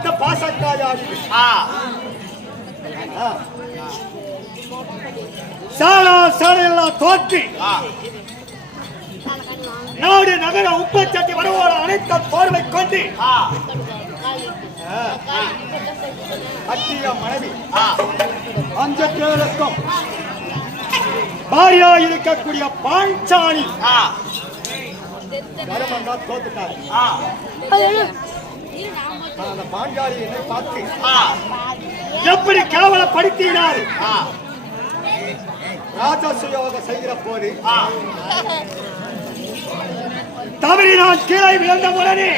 எடுத்த பாசக்காயாடி சாலா சாலையெல்லாம் தோற்றி நாடு நகர உப்பச்சட்டி வரவோட அனைத்த போர்வை கொண்டு கட்டிய மனைவி அந்த பேருக்கும் பாரியா இருக்கக்கூடிய பாஞ்சாலி கருமந்தா தோத்துட்டாரு. அந்த பாஞ்சாலி என்னை பார்த்து எப்படி கேவலப்படுத்தினார். ராஜசுயோகம் செய்கிற போது தவறி நான் கீழே விழுந்த உடனே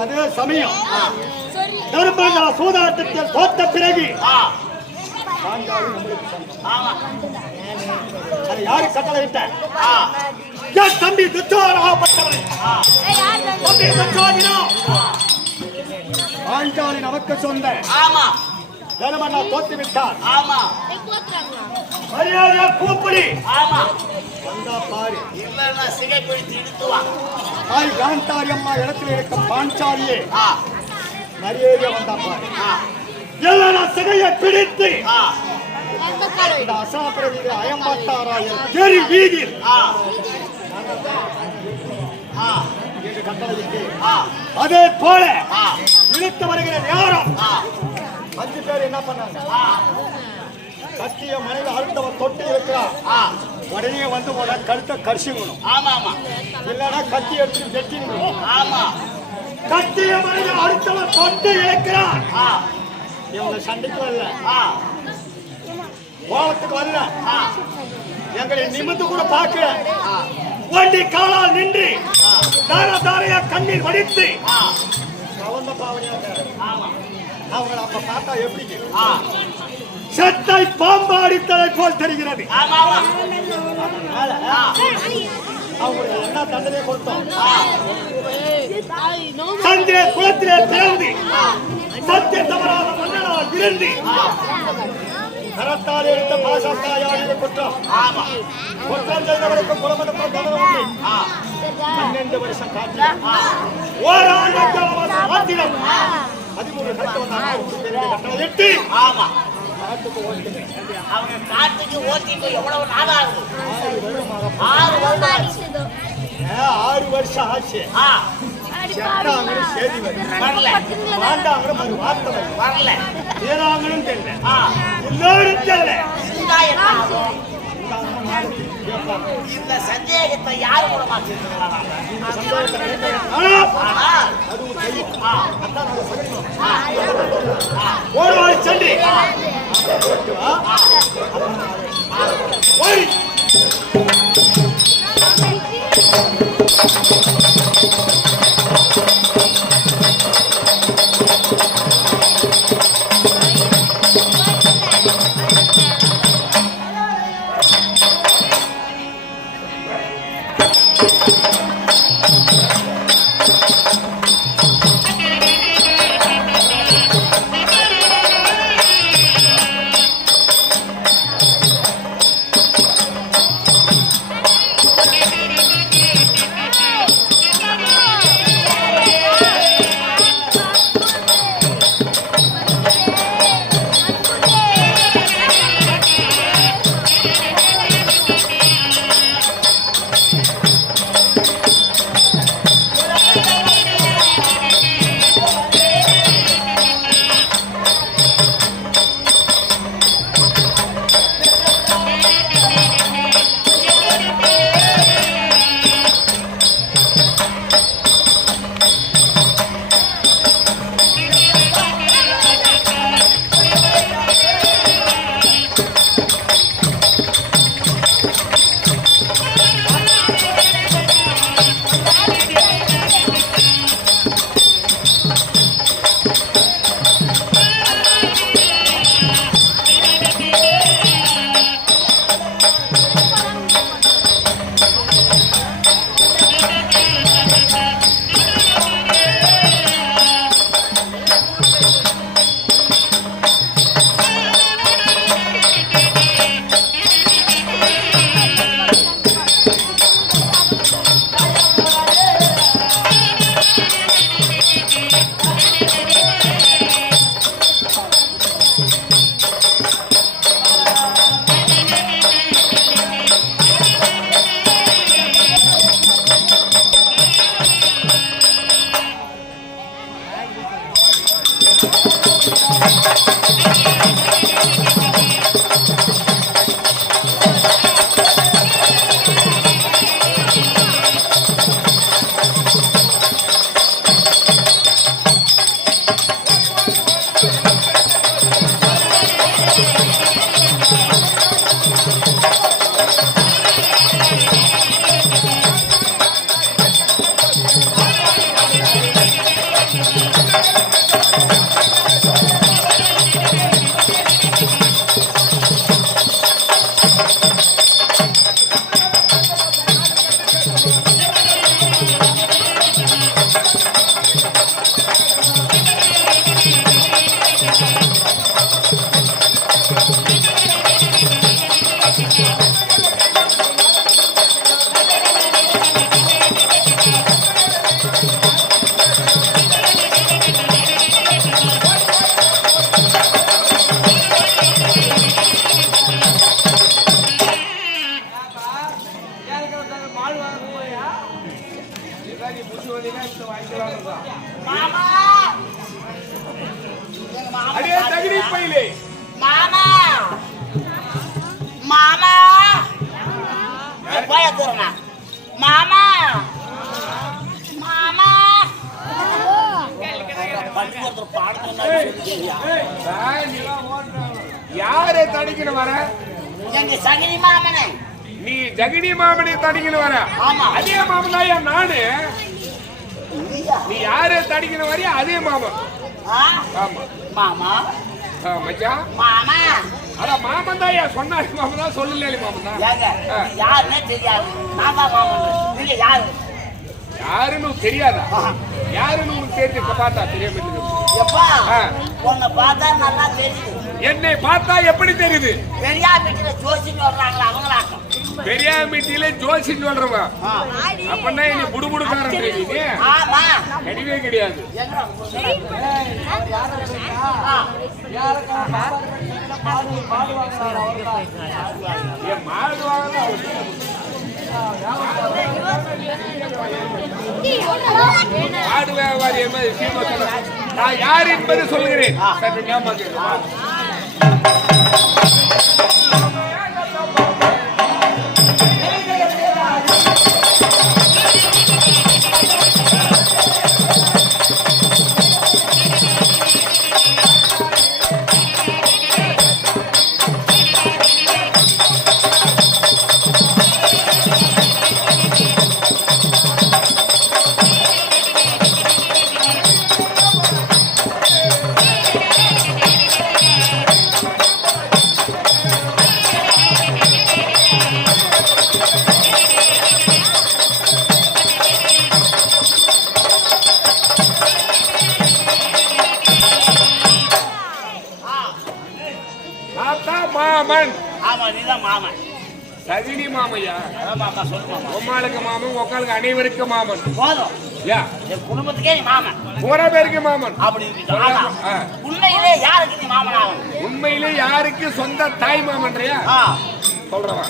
அதே சமயம் தர்மந்தா சூதாட்டத்தில் தோத்த பிறகு யாரு கட்டளையிட்ட தம்பி துச்சோராகப்பட்டவரை தம்பி துச்சோதினோ பாஞ்சாலி நமக்கு சொந்த தர்மந்தா தோத்து விட்டார். மரியாதையா கூப்பிடி வந்தா பாரு இல்லன்னா சிகைக்குழி திடுத்துவான். தாய் காந்தாரி அம்மா இடத்துல இருக்க பாஞ்சாலியே மரியாதையா வந்தா பாரு எல்லா சிகையை பிடித்து அசாபிரதியில் அயம்பாட்டாராயர் தெரு வீதியில் அதே போல இழுத்து வருகிற யாரும் 5 பேர் என்ன பண்ணாங்க கட்டிய மனைவி அழுத்தவன் தொட்டு இருக்கிறார். உடனே வந்து உட கழுத்தை கரிசிக்கணும். இல்லைன்னா கத்தி எடுத்து வெட்டிக்கணும். கட்டிய மனைவி அழுத்தவன் தொட்டு இருக்கிறார். இவங்க சண்டைக்கு வரல, கோபத்துக்கு வரல, எங்களை நிமிந்து கூட பார்க்கல. வண்டி காலால் நின்று தார தாரையா கண்ணீர் வடித்து கவர்ந்த பாவனையாக அவங்களை அப்ப பார்த்தா எப்படி சட்டை பாம்பு அடித்ததை போல் தெரிகிறது. அவங்களுக்கு என்ன தண்டனை கொடுத்தோம்? சந்திர குளத்திலே பிறந்து சத்திய தவறாத மன்னனால் விருந்து கரத்தால் எடுத்த பாசத்தாயாடி குற்றம். குற்றம் செய்தவருக்கு புறமணப்ப தண்டனை 12 வருஷம் காட்சி ஓராண்டு மாத்திரம் 13 கட்டளையிட்டு அவங்க காட்டுக்கு ஓட்டிட்டு எவ்வளவு நாள் ஆகுது? 6 வருஷம் ஆச்சு. செய்தி வரல, வார்த்தை வரல, ஏறாங்கன்னு தெரியல, எல்லாரும் தெரியல. இந்த சந்தேகத்தை யாரு மூலமா ஒரு சென்று அடே தகுதி பையிலே மாமா மாமா போய தூரமா மாமா மாமா பள்ளிக்கூடத்தில் பாடணும் யாரை தடிக்கணும் வர? எங்க சகினி மாமனே. நீ ஜெகடி மாமனை தடிக்கணும் வர? ஆமா. அதே மாமன் தான் நானு. நீ யாரை தடிக்கணும் வரையா அதே மாமன். ஆமா மாமா மச்சான் மாமா அட மாமன் தான் சொன்னாரு. மாமன் தான் சொல்லல மாமன் தான். யாருன்னே தெரியாது. நான் தான் மாமன். நீங்க யாரு? யாருன்னு தெரியாதா? யாருன்னு உனக்கு தெரிஞ்சு பார்த்தா தெரியாம எப்பா உன்னை பார்த்தா நல்லா தெரியுது. என்னை பார்த்தா எப்படி தெரியுது? பெரியா வீட்டுல ஜோசின்னு வர்றாங்களா அவங்களாக்கும். பெரியா வீட்டில ஜோசின்னு சொல்றவா அப்படின்னா நீ புடுபுடுக்காரன் தெரியுது. ஆமா கிடையவே கிடையாது. மாடு மாடு வியாபாரி நான் யார் என்பது சொல்லுகிறேன். மாமன். ஆமா நீதான் மாமன். சகினி மாமையா? மாமா சொல்லுமா. உம்மாளுக்கு மாமன், உக்காளுக்கு அனைவருக்கும் மாமன். போதும். என் குடும்பத்துக்கே நீ மாமன். பூரா பேருக்கு மாமன். அப்படி உண்மையிலே யாருக்கு நீ மாமன் ஆகும்? உண்மையிலே யாருக்கு சொந்த தாய் மாமன்றியா சொல்றவா?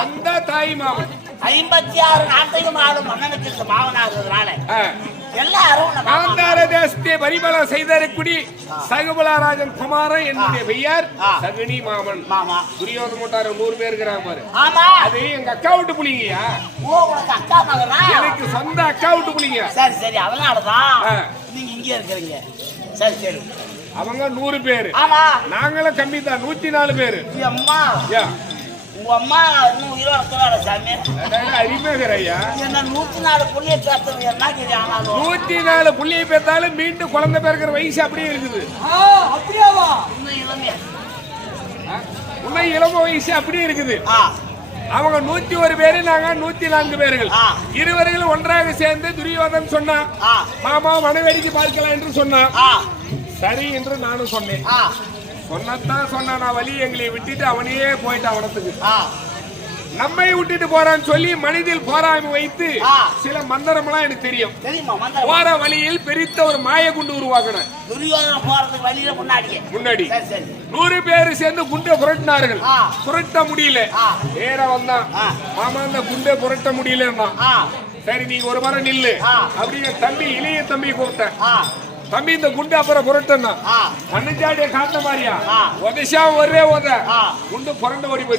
சொந்த தாய் மாமன். 56 நாட்டையும் ஆளும் மன்னனுக்கு மாமனாகிறதுனால எல்லாரும் காந்தார தேசத்தை பரிபலம் செய்தரக்குடி சகுபலராஜன் குமாரன் என்னுடைய பெயர் சகுனி மாமன். மாமா துரியோதன மூட்டார 100 பேர் இருக்கிறாங்க பாரு. ஆமா அது எங்க அக்கா விட்டு புள்ளிங்கயா. ஓ உனக்கு அக்கா மகனா? எனக்கு சொந்த அக்கா விட்டு புள்ளிங்க. சரி சரி அதனாலதான் நீங்க இங்கே இருக்கிறீங்க. சரி சரி அவங்க 100 பேர். ஆமா நாங்களும் கம்மி தான் 104 பேர். அம்மா உங்க அம்மா இன்னும் உயிரோட இருக்கிறாளா சாமி? அறிமுகரையா என்ன 104 புள்ளிய பேசுறது என்ன கேட்க? 104 புள்ளியை பேத்தாலும் மீண்டும் குழந்தை பிறக்கிற வயசு அப்படியே இருக்குது. அப்படியாவா? இன்னும் இளம வயசு அப்படியே இருக்குது. அவங்க 101 பேரு, நாங்க 104 பேர்கள். இருவர்களும் ஒன்றாக சேர்ந்து துரியோதன் சொன்னான், மாமா மனவேடிக்கை பார்க்கலாம் என்று சொன்னான். சரி என்று நானும் சொன்னேன். சொன்னதான் சொன்னா வழி எங்களை விட்டுட்டு அவனையே போயிட்டு அவனத்துக்கு நம்மை விட்டுட்டு போறான்னு சொல்லி மனிதில் போராமை வைத்து சில மந்திரம் எல்லாம் எனக்கு தெரியும். போற வழியில் பெரித்த ஒரு மாய குண்டு உருவாக்கணும். துரியோதனன் போறதுக்கு வழியில முன்னாடி 100 பேர் சேர்ந்து குண்டை புரட்டினார்கள். புரட்ட முடியல. நேர வந்தான் மாமா, அந்த குண்டை புரட்ட முடியலன்னா சரி நீங்க ஒரு முறை நில்லு அப்படியே தம்பி இளைய தம்பி கூப்பிட்டேன். தம்பி இந்த குண்டு அப்புறம் புரட்டணும். அண்ணஞ்சாடிய காட்ட மாதிரியா உதச்சா ஒரே குண்டு புரண்டு ஓடி போய்